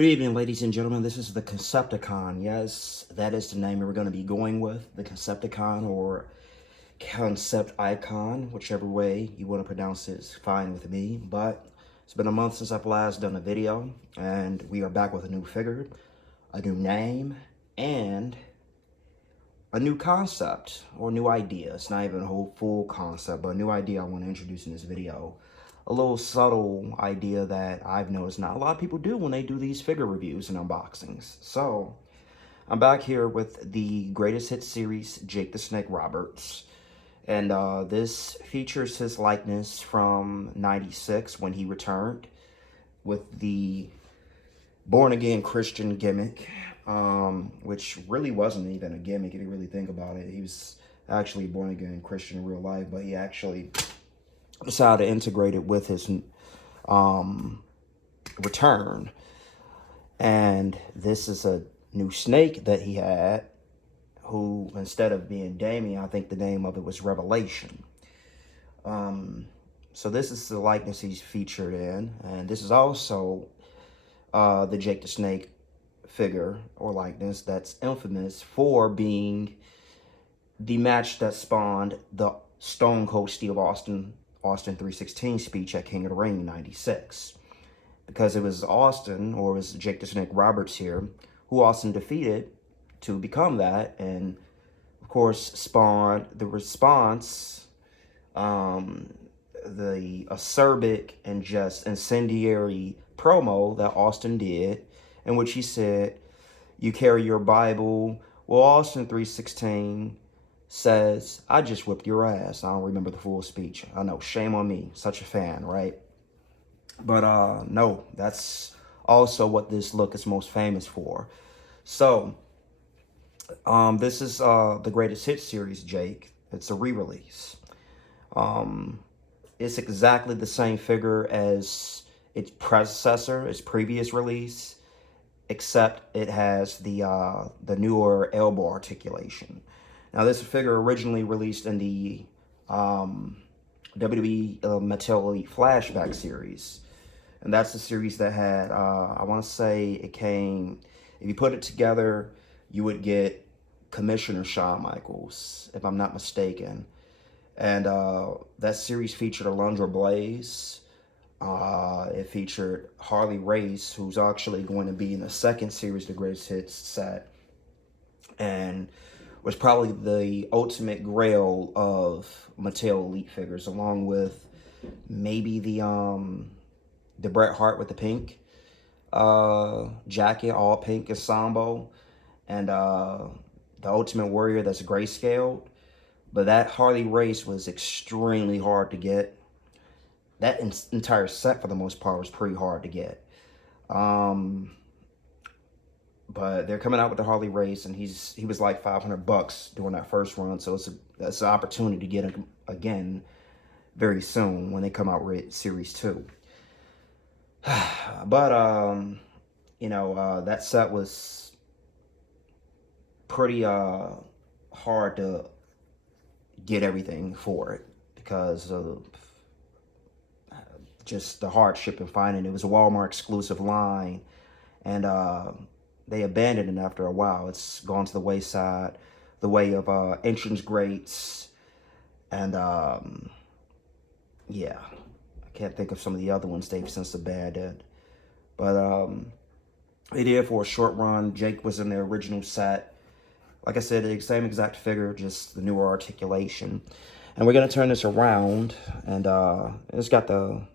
Good evening, ladies and gentlemen. This is the Concepticon. Yes, that is the name we're going to be going with. The Concepticon or Concept Icon, whichever way you want to pronounce it is fine with me. But it's been a month since I've last done a video, and we are back with a new figure, a new name, and a new concept or new idea. It's not even a whole full concept, but a new idea I want to introduce in this video. A little subtle idea that I've noticed not a lot of people do when they do these figure reviews and unboxings. So I'm back here with the Greatest Hits series, Jake the Snake Roberts. And this features his likeness from '96 when he returned with the born-again Christian gimmick, which really wasn't even a gimmick if you really think about it. He was actually born-again Christian in real life, but he actually decided to integrate it with his return. And this is a new snake that he had, who, instead of being Damien, I think the name of it was Revelation. So this is the likeness he's featured in, and this is also the Jake the Snake figure or likeness that's infamous for being the match that spawned the Stone Cold Steve Austin 316 speech at King of the Ring in '96. Because it was Austin, or it was Jake the Snake Roberts here, who Austin defeated to become that, and of course spawned the response, the acerbic and just incendiary promo that Austin did, in which he said, "You carry your Bible." Well, Austin 316 says, "I just whipped your ass." I don't remember the full speech. I know, shame on me, such a fan, right? But no, that's also what this look is most famous for. So this is the Greatest Hits series, Jake. It's a re-release. It's exactly the same figure as its predecessor, its previous release, except it has the newer elbow articulation. Now, this figure originally released in the WWE Mattel Elite Flashback series. And that's the series that had, I want to say it came, if you put it together, you would get Commissioner Shawn Michaels, if I'm not mistaken. And that series featured Alundra Blaze. It featured Harley Race, who's actually going to be in the second series, the Greatest Hits set. And was probably the ultimate grail of Mattel Elite figures, along with maybe the Bret Hart with the pink jacket, all pink ensemble, and the Ultimate Warrior that's grayscaled. But that Harley Race was extremely hard to get. That entire set, for the most part, was pretty hard to get. But they're coming out with the Harley Race, and he was like $500 during that first run, so it's an opportunity to get him again very soon when they come out with Series 2. But you know, that set was pretty hard to get everything for it because of just the hardship in finding it. It was a Walmart exclusive line, and they abandoned it after a while. It's gone to the wayside, the way of entrance grates, and yeah, I can't think of some of the other ones they've since abandoned. But they did for a short run. Jake was in the original set. Like I said, the same exact figure, just the newer articulation. And we're going to turn this around, and it's got the,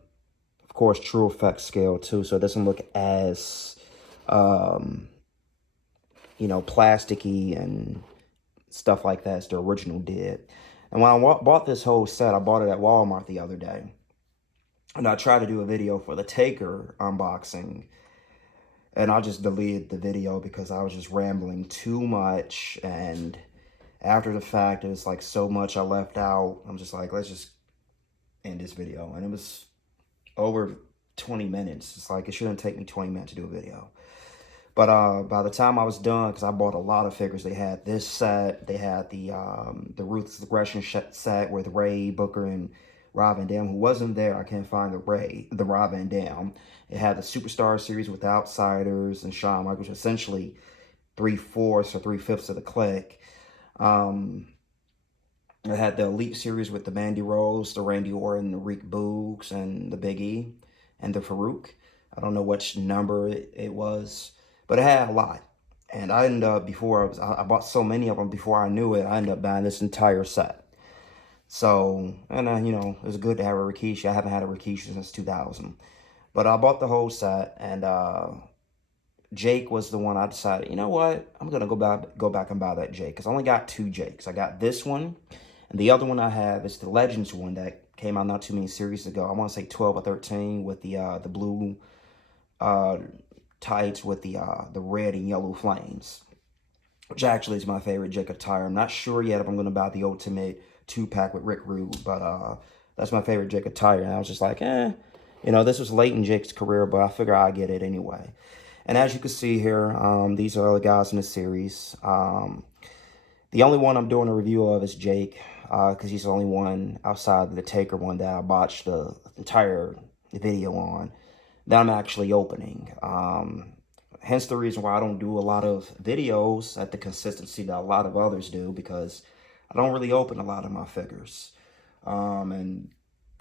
of course, true effect scale too, so it doesn't look as you know, plasticky and stuff like that as the original did. And when I bought this whole set, I bought it at Walmart the other day. And I tried to do a video for the Taker unboxing. And I just deleted the video because I was just rambling too much. And after the fact, it was like so much I left out. I'm just like, let's just end this video. And it was over 20 minutes. It's like, it shouldn't take me 20 minutes to do a video. But by the time I was done, because I bought a lot of figures, they had this set, they had the Ruthless Aggression set with Ray, Booker, and Rob Van Dam, who wasn't there. I can't find the Rob Van Dam. It had the Superstar series with the Outsiders and Shawn Michaels, essentially 3/4 or 3/5 of the clique. It had the Elite series with the Mandy Rose, the Randy Orton, the Rick Boogs, and the Big E, and the Farouk. I don't know which number it was, but it had a lot. And I ended up, I bought so many of them before I knew it, I ended up buying this entire set. So, and you know, it was good to have a Rikishi. I haven't had a Rikishi since 2000. But I bought the whole set, and Jake was the one I decided, you know what, I'm going to go back and buy that Jake, because I only got 2 Jakes. I got this one, and the other one I have is the Legends one that came out not too many series ago. I want to say 12 or 13 with the blue tights with the red and yellow flames, which actually is my favorite Jake attire. I'm not sure yet if I'm going to buy the Ultimate 2-pack with Rick Rude, but that's my favorite Jake attire. And I was just like, you know, this was late in Jake's career, but I figure I'd get it anyway. And as you can see here, these are all the guys in the series. The only one I'm doing a review of is Jake, because he's the only one outside the Taker one that I botched the entire video on that I'm actually opening. Hence the reason why I don't do a lot of videos at the consistency that a lot of others do, because I don't really open a lot of my figures. And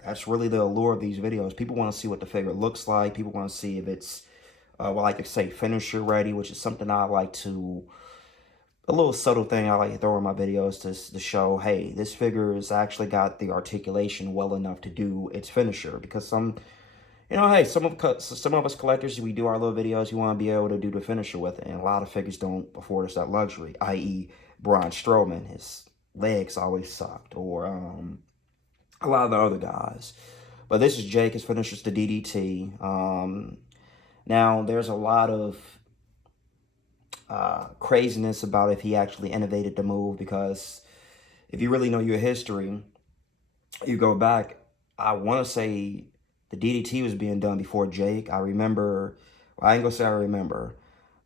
that's really the allure of these videos. People want to see what the figure looks like. People want to see if it's, well, I could say finisher ready, which is something I like to, a little subtle thing I like to throw in my videos to show, hey, this figure has actually got the articulation well enough to do its finisher. Because some, you know, hey, some of us collectors, we do our little videos, you want to be able to do the finisher with it. And a lot of figures don't afford us that luxury, i.e. Braun Strowman. His legs always sucked. Or a lot of the other guys. But this is Jake. His finisher's the DDT. Now, there's a lot of craziness about if he actually innovated the move, because if you really know your history, you go back, I want to say the DDT was being done before Jake. I remember, well, I ain't gonna say I remember,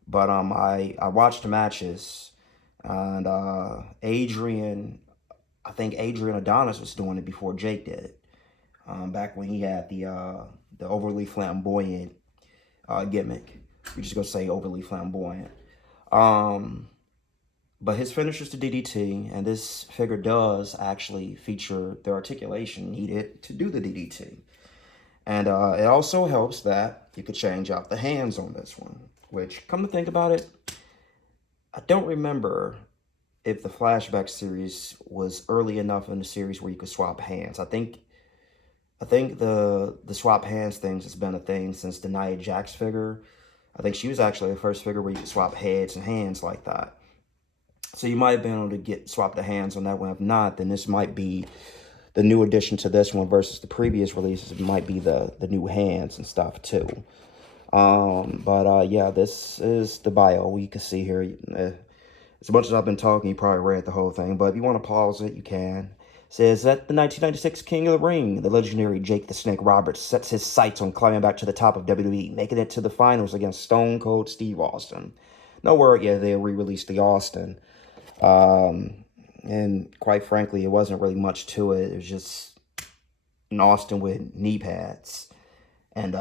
but I watched the matches, and Adrian, I think Adrian Adonis was doing it before Jake did, back when he had the overly flamboyant gimmick. We're just gonna say overly flamboyant. But his finisher's the DDT, and this figure does actually feature the articulation needed to do the DDT. And it also helps that you could change out the hands on this one, which, come to think about it, I don't remember if the Flashback series was early enough in the series where you could swap hands. I think the swap hands things has been a thing since the Nia Jax figure. I think she was actually the first figure where you could swap heads and hands like that. So you might have been able to swap the hands on that one. If not, then this might be the new addition to this one versus the previous releases. It might be the new hands and stuff too. Yeah, this is the bio. You can see here. As much as I've been talking, you probably read the whole thing. But if you want to pause it, you can. It says that the 1996 King of the Ring, the legendary Jake the Snake Roberts, sets his sights on climbing back to the top of WWE, making it to the finals against Stone Cold Steve Austin. No word yet they re-released the Austin. And quite frankly, it wasn't really much to it. It was just an Austin with knee pads. And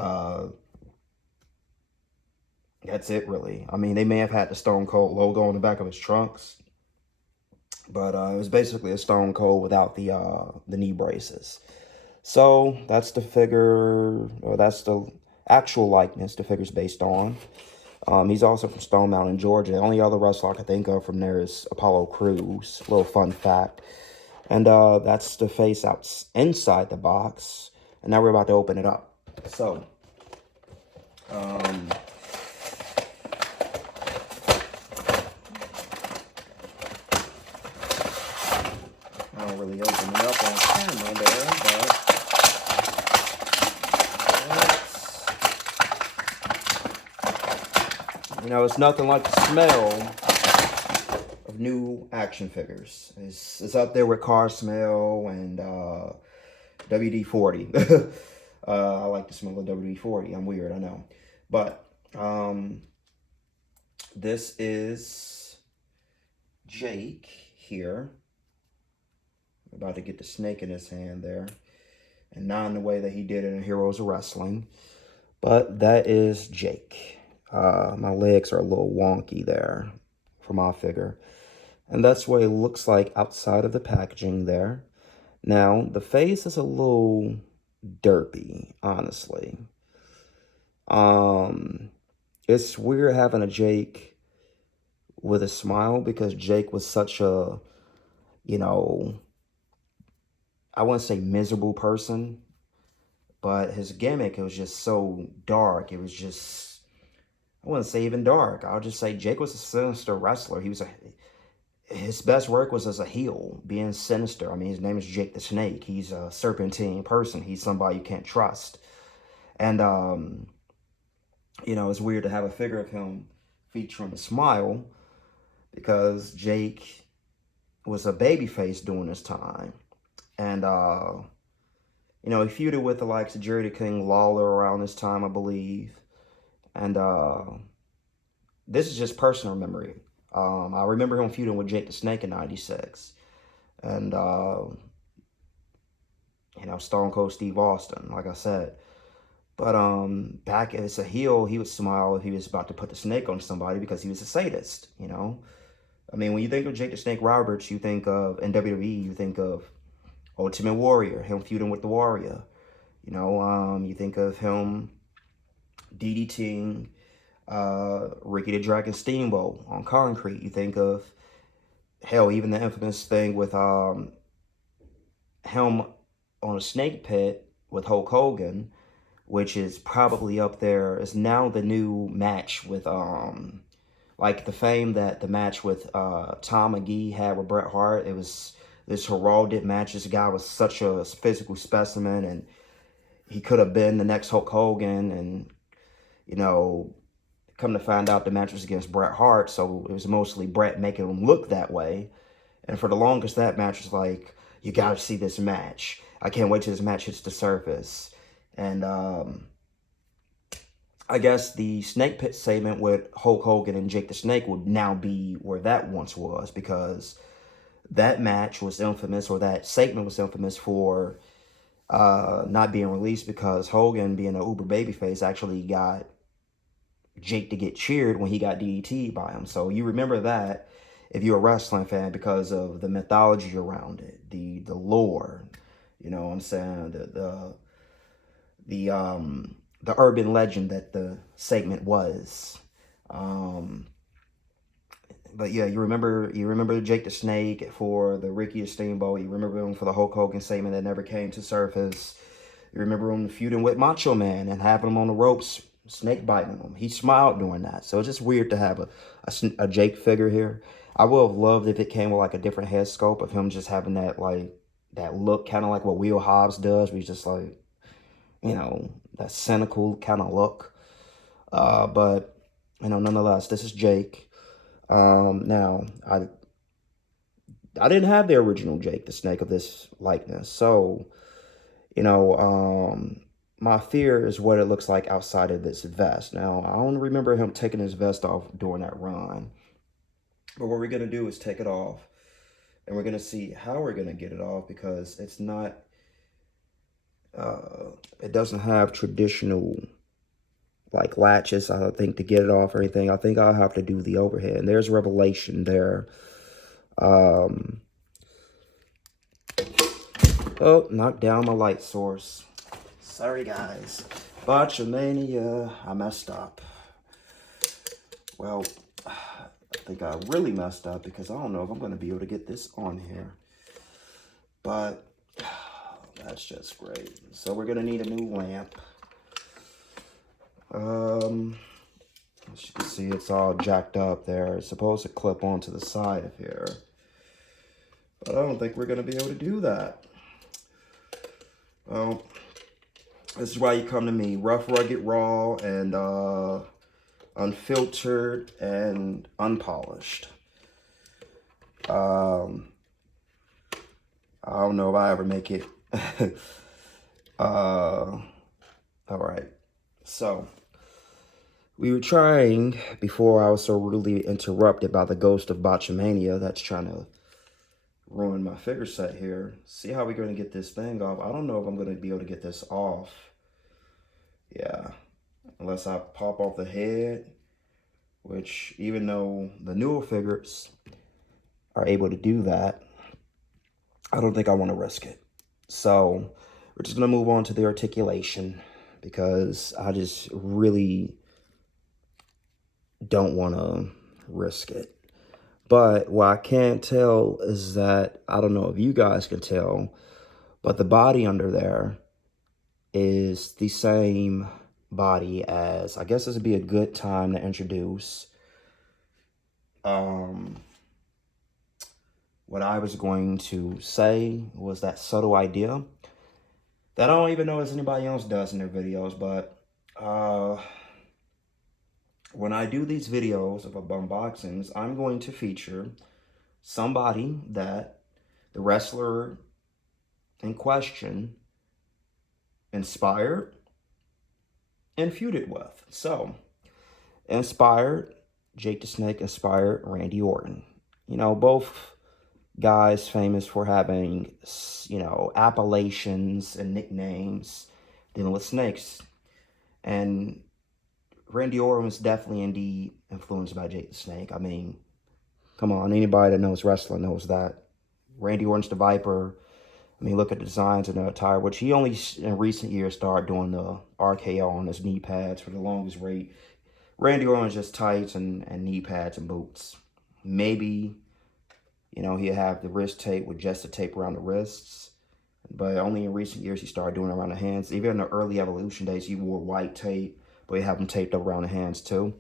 that's it, really. I mean, they may have had the Stone Cold logo on the back of his trunks, but it was basically a Stone Cold without the knee braces. So that's the figure, or that's the actual likeness the figure's based on. He's also from Stone Mountain, Georgia. The only other wrestler I can think of from there is Apollo Crews. Little fun fact. And that's the face inside the box. And now we're about to open it up. So, I don't really open it up on camera there, but you know, it's nothing like the smell of new action figures. It's up there with car smell and WD-40. I like the smell of WD-40. I'm weird, I know. But this is Jake here. I'm about to get the snake in his hand there. and not in the way that he did it in Heroes of Wrestling. But that is Jake. My legs are a little wonky there for my figure. And that's what it looks like outside of the packaging there. Now, the face is a little derpy, honestly. It's weird having a Jake with a smile because Jake was such a, you know, I wouldn't say miserable person, but his gimmick, it was just so dark. It was just, I wouldn't say even dark. I'll just say Jake was a sinister wrestler. His best work was as a heel, being sinister. I mean, his name is Jake the Snake. He's a serpentine person. He's somebody you can't trust. And, it's weird to have a figure of him featuring a smile because Jake was a babyface during this time. And, he feuded with the likes of Jerry the King Lawler around this time, I believe. And this is just personal memory. I remember him feuding with Jake the Snake in '96. And, Stone Cold Steve Austin, like I said. But back as a heel, he would smile if he was about to put the snake on somebody because he was a sadist, I mean, when you think of Jake the Snake Roberts, you think of, in WWE, you think of Ultimate Warrior, him feuding with the Warrior. You think of him DDTing Ricky the Dragon Steamboat on concrete. You think of, hell, even the infamous thing with him on a snake pit with Hulk Hogan, which is probably up there. Is now the new match with, like the match with Tom McGee had with Bret Hart. It was this heralded match. This guy was such a physical specimen, and he could have been the next Hulk Hogan. And, come to find out the match was against Bret Hart, so it was mostly Bret making him look that way. And for the longest, that match was like, you got to see this match. I can't wait till this match hits the surface. And I guess the Snake Pit segment with Hulk Hogan and Jake the Snake would now be where that once was, because that match was infamous, or that segment was infamous for not being released because Hogan, being an uber babyface, actually got Jake to get cheered when he got DDT'd by him. So you remember that if you're a wrestling fan because of the mythology around it, the lore, you know what I'm saying, the urban legend that the segment was. But yeah, you remember Jake the Snake for the Ricky Steamboat. You remember him for the Hulk Hogan segment that never came to surface. You remember him feuding with Macho Man and having him on the ropes, snake biting him. He smiled doing that. So it's just weird to have a Jake figure here. I would have loved if it came with like a different head sculpt of him just having that that look, kind of like what Will Hobbs does. Where he's just like, that cynical kind of look. But nonetheless, this is Jake. Now, I didn't have the original Jake the Snake of this likeness, so, my fear is what it looks like outside of this vest. Now, I don't remember him taking his vest off during that run, but what we're going to do is take it off, and we're going to see how we're going to get it off, because it's not, it doesn't have traditional like latches, I think, to get it off or anything. I think I'll have to do the overhead. And there's Revelation there. Oh, knocked down my light source. Sorry, guys. Botchamania, I messed up. Well, I think I really messed up because I don't know if I'm going to be able to get this on here. But that's just great. So we're going to need a new lamp. As you can see, it's all jacked up there. It's supposed to clip onto the side of here, but I don't think we're going to be able to do that. Well, this is why you come to me. Rough, rugged, raw, and unfiltered and unpolished. I don't know if I ever make it. All right. So, we were trying, before I was so rudely interrupted by the ghost of Botchamania that's trying to ruin my figure set here. See how we're going to get this thing off. I don't know if I'm going to be able to get this off. Yeah, unless I pop off the head, which even though the newer figures are able to do that, I don't think I want to risk it. So we're just going to move on to the articulation because I just really don't want to risk it. But what I can't tell is that, I don't know if you guys can tell, but the body under there is the same body as, I guess this would be a good time to introduce what I was going to say was that subtle idea that I don't even know if anybody else does in their videos, but when I do these videos of unboxings, I'm going to feature somebody that the wrestler in question inspired and feuded with. So, inspired, Jake the Snake inspired Randy Orton. You know, both guys famous for having, you know, appellations and nicknames dealing with snakes. And Randy Orton was definitely indeed influenced by Jake the Snake. I mean, come on, anybody that knows wrestling knows that. Randy Orton's the Viper. I mean, look at the designs and the attire, which he only in recent years started doing the RKO on his knee pads for the longest rate. Randy Orton's just tights and knee pads and boots. Maybe, you know, he'll have the wrist tape with just the tape around the wrists. But only in recent years he started doing it around the hands. Even in the early Evolution days, he wore white tape, but he had them taped up around the hands too.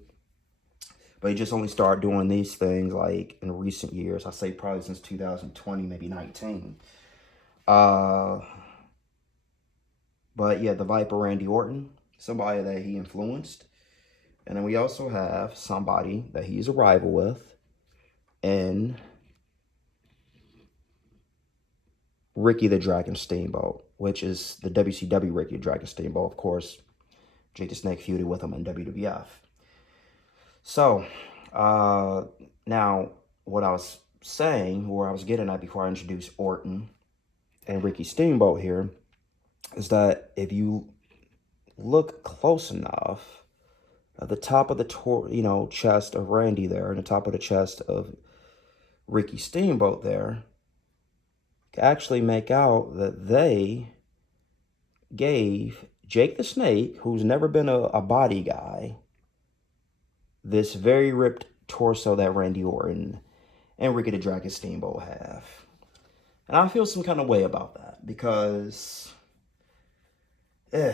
But he just only started doing these things like in recent years. I say probably since 2020, maybe 19. But yeah, the Viper Randy Orton, somebody that he influenced. And then we also have somebody that he's a rival with in Ricky the Dragon Steamboat, which is the WCW Ricky the Dragon Steamboat. Of course, Jake the Snake feuded with him in WWF. So, now what I was saying, where I was getting at before I introduced Orton and Ricky Steamboat here, is that if you look close enough at the top of the chest of Randy there, and the top of the chest of Ricky Steamboat there, you can actually make out that they gave Jake the Snake, who's never been a body guy, this very ripped torso that Randy Orton and Ricky the Dragon Steamboat have. And I feel some kind of way about that because, you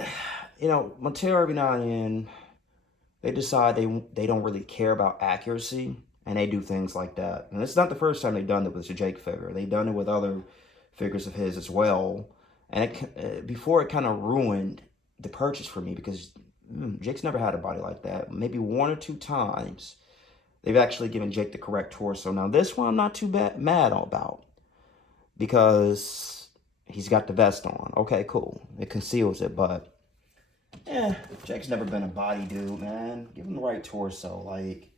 know, Mattel every now and then, they decide they don't really care about accuracy, and they do things like that. And it's not the first time they've done it with the Jake figure. They've done it with other figures of his as well. And before it kind of ruined the purchase for me because Jake's never had a body like that. Maybe one or two times they've actually given Jake the correct torso. Now this one I'm not too mad about because he's got the vest on. Okay, cool. It conceals it, but Jake's never been a body dude, man. Give him the right torso. Like,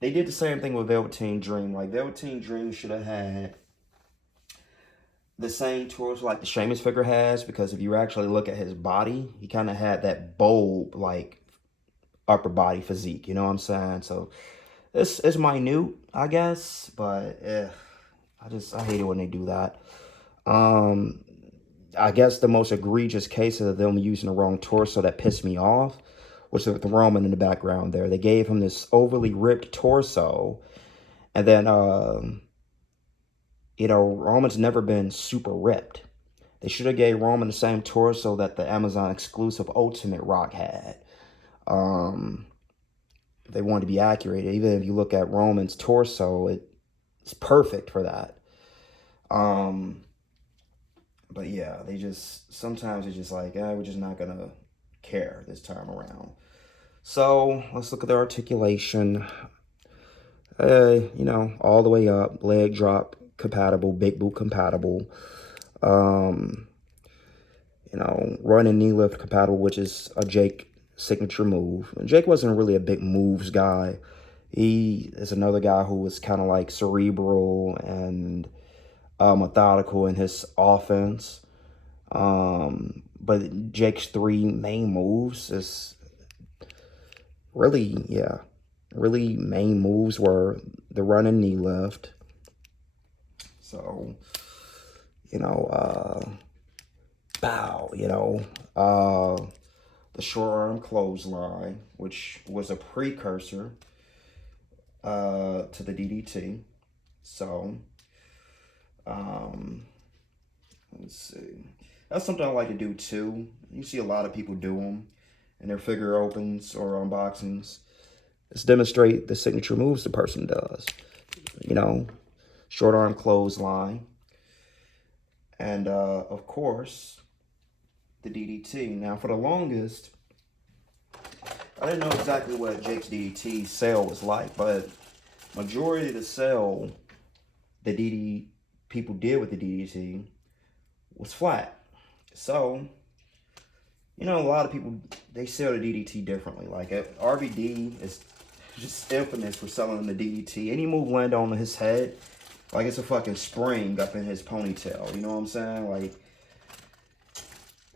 they did the same thing with Velveteen Dream. Like, Velveteen Dream should have had the same torso like the Sheamus figure has, because if you actually look at his body, he kind of had that bold, like, upper body physique, you know what I'm saying? So, it's minute, I guess, but I hate it when they do that. I guess the most egregious case of them using the wrong torso that pissed me off was with the Roman in the background there. They gave him this overly ripped torso, and then, you know, Roman's never been super ripped. They should have gave Roman the same torso that the Amazon exclusive Ultimate Rock had. They wanted to be accurate. Even if you look at Roman's torso, it's perfect for that. But yeah, sometimes it's just like, we're just not gonna care this time around. So let's look at the articulation. You know, all the way up, leg drop compatible, big boot compatible. You know, run and knee lift compatible, which is a Jake signature move. And Jake wasn't really a big moves guy. He is another guy who was kind of like cerebral and methodical in his offense. But Jake's three main moves is really, yeah, really main moves were the run and knee lift. So, you know, bow, the short arm clothesline, which was a precursor to the DDT. So, let's see. That's something I like to do too. You see a lot of people do them in their figure opens or unboxings. Let's demonstrate the signature moves the person does. Short arm clothesline. And of course, the DDT. Now, for the longest, I didn't know exactly what Jake's DDT sale was like, but majority of the sale the people did with the DDT was flat. So, a lot of people, they sell the DDT differently. Like, RVD is just infamous for selling the DDT. Any move land on his head, like it's a fucking spring up in his ponytail. You know what I'm saying? Like,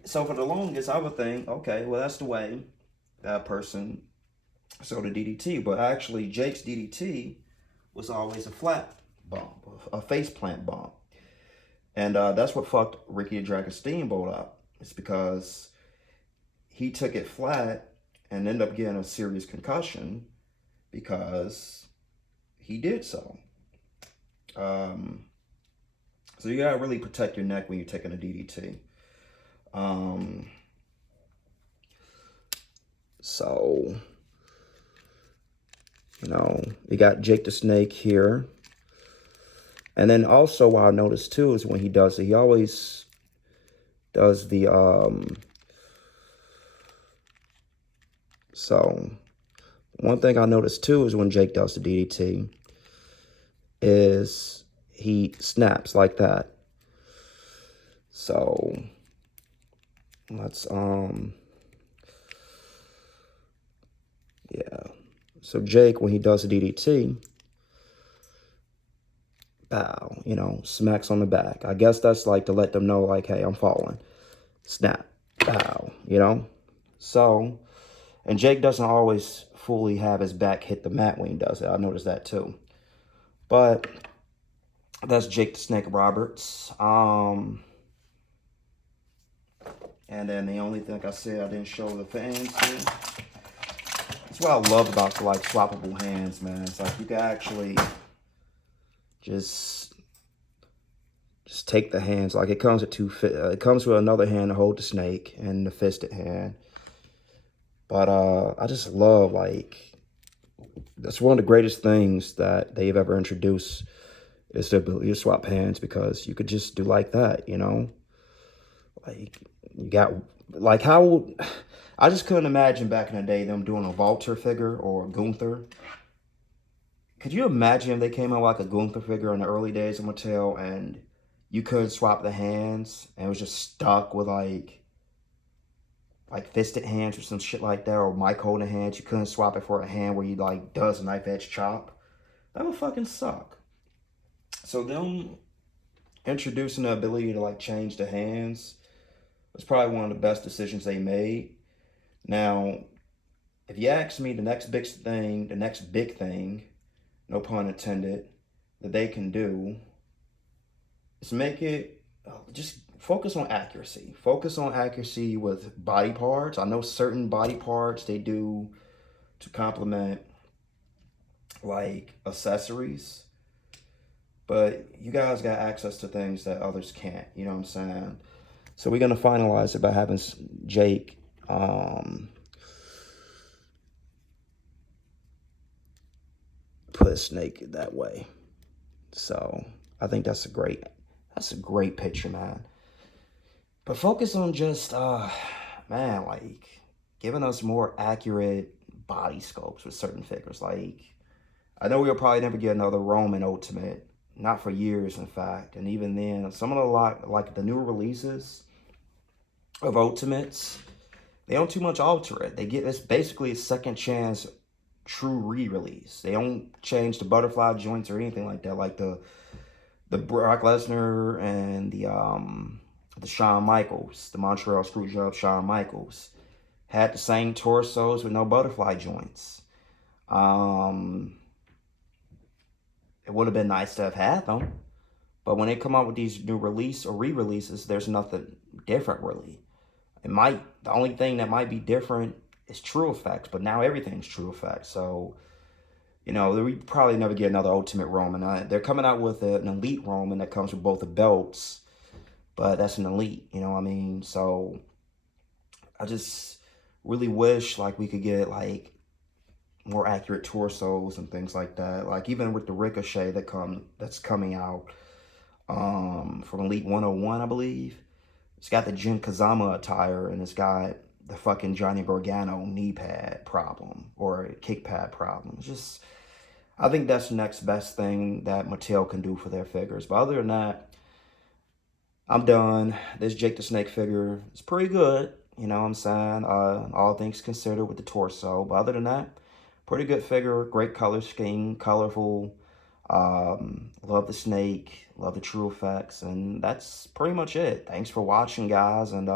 so for the longest, I would think, okay, well, that's the way that person sold the DDT. But actually, Jake's DDT was always a flat bump, a faceplant bump. And that's what fucked Ricky the Dragon Steamboat up. It's because he took it flat and ended up getting a serious concussion because he did so. So you gotta really protect your neck when you're taking a DDT. So, we got Jake the Snake here. And then also what I noticed too is when he does it, he always does the, so one thing I noticed too is when Jake does the DDT is he snaps like that. So let's, yeah. So Jake, when he does the DDT, bow, smacks on the back. I guess that's like to let them know, like, hey, I'm falling. Snap, bow, So, and Jake doesn't always fully have his back hit the mat when he does it. I noticed that too. But that's Jake the Snake Roberts. And then the only thing, like I said, I didn't show the fans here. That's what I love about the, like, swappable hands, man. It's like you can actually just take the hands. Like, it comes with it comes with another hand to hold the snake and the fisted hand. But I just love, like, that's one of the greatest things that they've ever introduced is the ability to swap hands, because you could just do like that, Like, you got, like, how, I just couldn't imagine back in the day them doing a Walter figure or Gunther. Could you imagine if they came out like a Gunther figure in the early days of Mattel and you couldn't swap the hands and it was just stuck with like fisted hands or some shit like that, or Mike holding hands, you couldn't swap it for a hand where you like does a knife edge chop? That would fucking suck. So them introducing the ability to like change the hands was probably one of the best decisions they made. Now, if you ask me, the next big thing, no pun intended, that they can do is make it, just focus on accuracy. Focus on accuracy with body parts. I know certain body parts they do to complement like accessories, but you guys got access to things that others can't, you know what I'm saying? So we're going to finalize it by having Jake put a snake that way. So I think that's a great picture, man. But focus on just, man, like giving us more accurate body sculpts with certain figures. Like, I know we'll probably never get another Roman Ultimate, not for years, in fact. And even then, some of the like the new releases of Ultimates, they don't too much alter it. They get this basically a second chance true re-release. They don't change the butterfly joints or anything like that. Like the the Brock Lesnar and the Shawn Michaels, the Montreal Screwjob Shawn Michaels, had the same torsos with no butterfly joints. Um, it would have been nice to have had them, but when they come out with these new release or re-releases, there's nothing different really. The only thing that might be different is True Effects, but now everything's True Effects. So, you know, we probably never get another Ultimate Roman. They're coming out with an Elite Roman that comes with both the belts, but that's an Elite, you know what I mean? So, I just really wish, like, we could get, like, more accurate torsos and things like that. Like, even with the Ricochet that's coming out from Elite 101, I believe. It's got the Jin Kazama attire, and it's got the fucking Johnny Gargano knee pad problem or kick pad problem. It's just, I think that's the next best thing that Mattel can do for their figures. But other than that, I'm done. This Jake the Snake figure is pretty good. You know what I'm saying? All things considered with the torso. But other than that, pretty good figure. Great color scheme, colorful. Love the snake, love the True Effects, and that's pretty much it. Thanks for watching, guys, and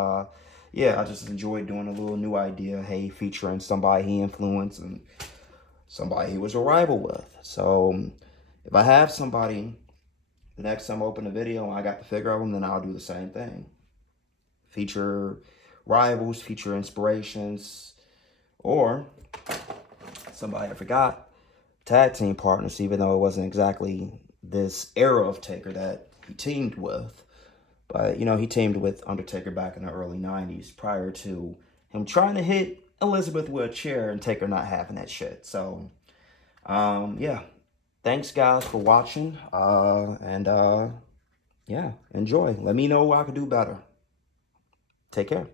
yeah, I just enjoyed doing a little new idea, hey, featuring somebody he influenced and somebody he was a rival with. So if I have somebody, the next time I open a video and I got the figure of them, then I'll do the same thing. Feature rivals, feature inspirations, or somebody I forgot. Tag team partners, even though it wasn't exactly this era of Taker that he teamed with. But, you know, he teamed with Undertaker back in the early 90s prior to him trying to hit Elizabeth with a chair and Taker not having that shit. So, yeah. Thanks, guys, for watching. Yeah, enjoy. Let me know what I can do better. Take care.